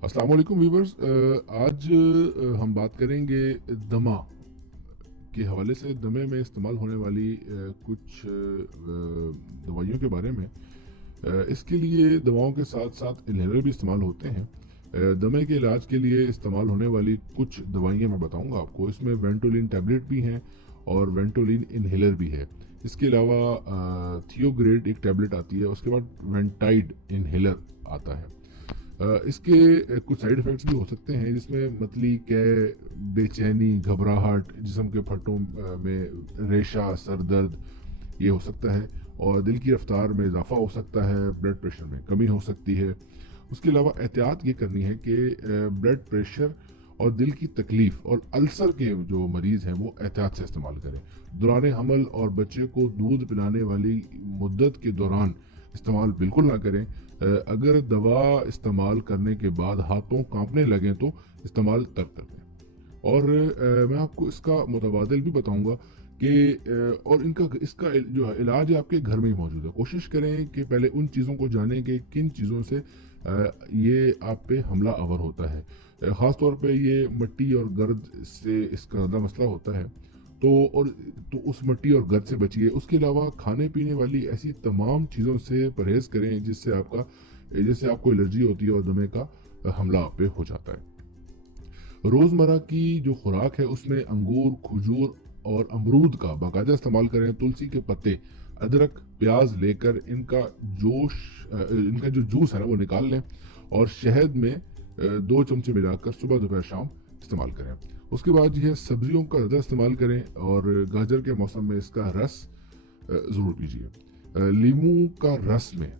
अस्सलाम वालेकुम व्यूवर्स। आज हम बात करेंगे दमा के हवाले से दमे में इस्तेमाल होने वाली कुछ दवाइयों के बारे में। इसके लिए दवाओं के साथ साथ इन्हेलर भी इस्तेमाल होते हैं। दमे के इलाज के लिए इस्तेमाल होने वाली कुछ दवाइयाँ मैं बताऊंगा आपको। इसमें वेंटोलिन टैबलेट भी हैं और वेंटोलिन इन्हेलर भी है। इसके अलावा थियोग्रेड एक टैबलेट आती है, उसके बाद वेंटाइड इन्हेलर आता है। इसके कुछ साइड इफ़ेक्ट्स भी हो सकते हैं, जिसमें मतली कै, बेचैनी, घबराहट, जिस्म के फटों में रेशा, सर दर्द ये हो सकता है, और दिल की रफ्तार में इजाफा हो सकता है, ब्लड प्रेशर में कमी हो सकती है। उसके अलावा एहतियात ये करनी है कि ब्लड प्रेशर और दिल की तकलीफ और अल्सर के जो मरीज़ हैं वो एहतियात से इस्तेमाल करें। दौरान हमल और बच्चे को दूध पिलाने वाली मुद्दत के दौरान इस्तेमाल बिल्कुल ना करें। अगर दवा इस्तेमाल करने के बाद हाथों कांपने लगें तो इस्तेमाल तर्क कर दें। और मैं आपको इसका मुतबादिल भी बताऊंगा कि और इसका जो इलाज है आपके घर में ही मौजूद है। कोशिश करें कि पहले उन चीज़ों को जानें कि किन चीज़ों से ये आप पे हमला आवर होता है। ख़ास तौर पे ये मिट्टी और गर्द से इसका ज़्यादा मसला होता है। तो उस मिट्टी और गर्द से बचिए। उसके अलावा खाने पीने वाली ऐसी तमाम चीज़ों से परहेज़ करें जिससे आपको एलर्जी होती है और दमे का हमला आप पे हो जाता है। रोज़मर्रा की जो खुराक है उसमें अंगूर, खजूर और अमरूद का बाकायदा इस्तेमाल करें। तुलसी के पत्ते, अदरक, प्याज लेकर इनका जो जूस है ना वो निकाल लें और शहद में 2 चमचे मिलाकर सुबह दोपहर शाम इस्तेमाल करें। उसके बाद यह सब्जियों का ज़्यादा इस्तेमाल करें और गाजर के मौसम में इसका रस ज़रूर पीजिए। लीमू का रस में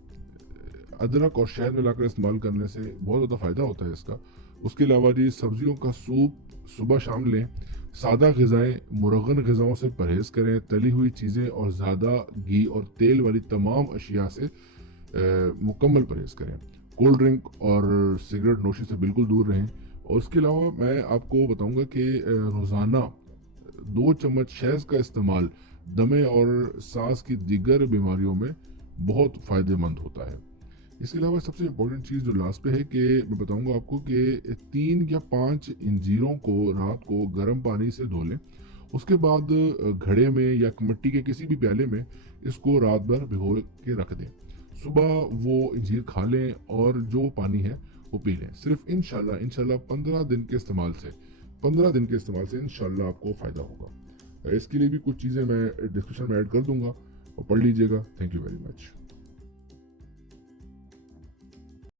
अदरक और शहद मिलाकर इस्तेमाल करने से बहुत ज़्यादा फ़ायदा होता है इसका। उसके अलावा जी सब्जियों का सूप सुबह शाम लें। सादा ग़िज़ाएँ, मुरगन ग़िज़ाओं से परहेज़ करें। तली हुई चीज़ें और ज़्यादा घी और तेल वाली तमाम अशिया से मुकम्मल परहेज़ करें। कोल्ड ड्रिंक और सिगरेट नोशी से बिल्कुल दूर रहें। और उसके अलावा मैं आपको बताऊंगा कि रोज़ाना 2 चम्मच शहद का इस्तेमाल दमे और सांस की दीगर बीमारियों में बहुत फ़ायदेमंद होता है। इसके अलावा सबसे इम्पोर्टेंट चीज़ जो लास्ट पे है कि मैं बताऊंगा आपको कि 3 या 5 इंजीरों को रात को गर्म पानी से धो लें। उसके बाद घड़े में या मिट्टी के किसी भी प्याले में इसको रात भर भिगो के रख दें। सुबह वो इंजीर खा लें और जो पानी है वो पी लें। सिर्फ इंशाल्लाह 15 दिन के इस्तेमाल से इंशाल्लाह आपको फ़ायदा होगा। इसके लिए भी कुछ चीज़ें मैं डिस्क्रिप्शन में ऐड कर दूंगा और पढ़ लीजिएगा। Thank you very much.